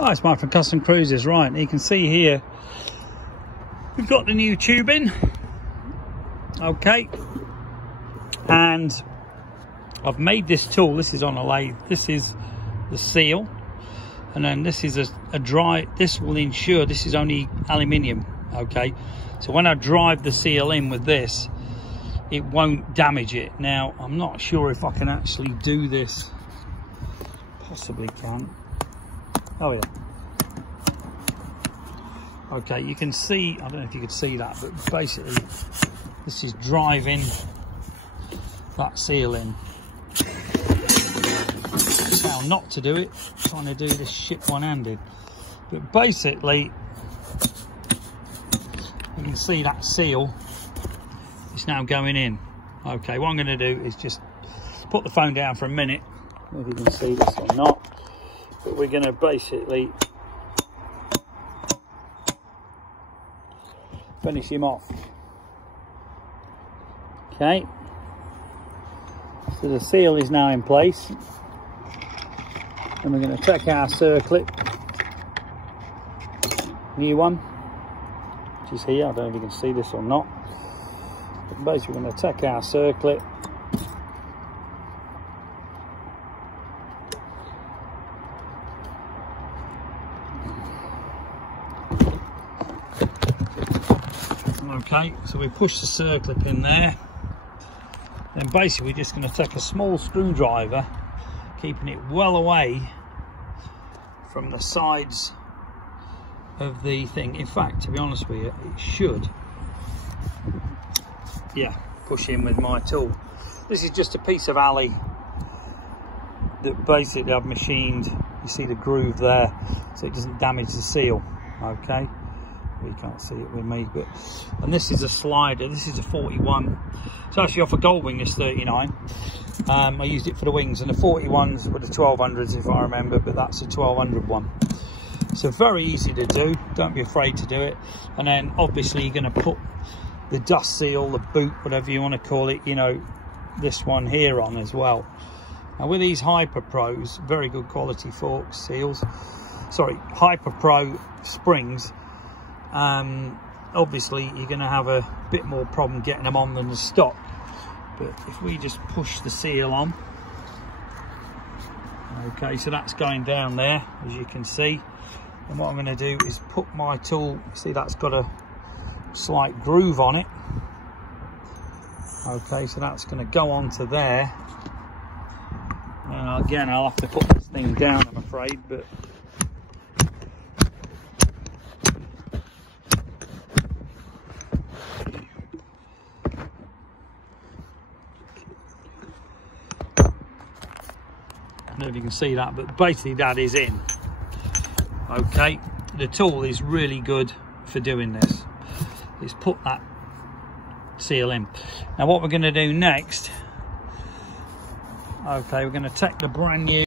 Hi, it's Mike from Custom Cruisers. Right, you can see here we've got the new tubing, okay, and I've made this tool. This is on a lathe. This is the seal, and then this is a dry. This will ensure this is only aluminium, okay, so when I drive the seal in with this, it won't damage it. Now I'm not sure if I can actually do this. Possibly can. Oh yeah. Okay, you can see, I don't know if you could see that, but basically this is driving that seal in. That's how not to do it, trying to do this shit one-handed. But basically, you can see that seal is now going in. Okay, what I'm going to do is just put the phone down for a minute. I don't know if you can see this or not, but we're going to basically finish him off. Okay, so the seal is now in place, and we're going to take our circlip, new one, which is here. I don't know if you can see this or not, but basically we're going to take our circlip, okay, so we push the circlip in there, then basically we're just going to take a small screwdriver, keeping it well away from the sides of the thing. In fact, to be honest with you, it should, yeah, push in with my tool. This is just a piece of alley that basically I've machined. You see the groove there, so it doesn't damage the seal, okay. You can't see it with me, but, and this is a slider. This is a 41. It's actually off a Goldwing, this 39. I used it for the wings, and the 41s were the 1200s if I remember, but that's a 1200 one. So very easy to do, don't be afraid to do it. And then obviously you're going to put the dust seal, the boot, whatever you want to call it, you know, this one here on as well. Now with these Hyperpros, very good quality forks, seals, sorry, Hyperpro springs, obviously you're going to have a bit more problem getting them on than the stock. But if we just push the seal on, okay, so that's going down there, as you can see. And what I'm going to do is put my tool, see that's got a slight groove on it, okay, so that's going to go onto there. And again, I'll have to put this thing down, I'm afraid, but I don't know if you can see that, but basically that is in. Okay, the tool is really good for doing this. It's put that seal in. Now what we're going to do next, okay, we're going to take the brand new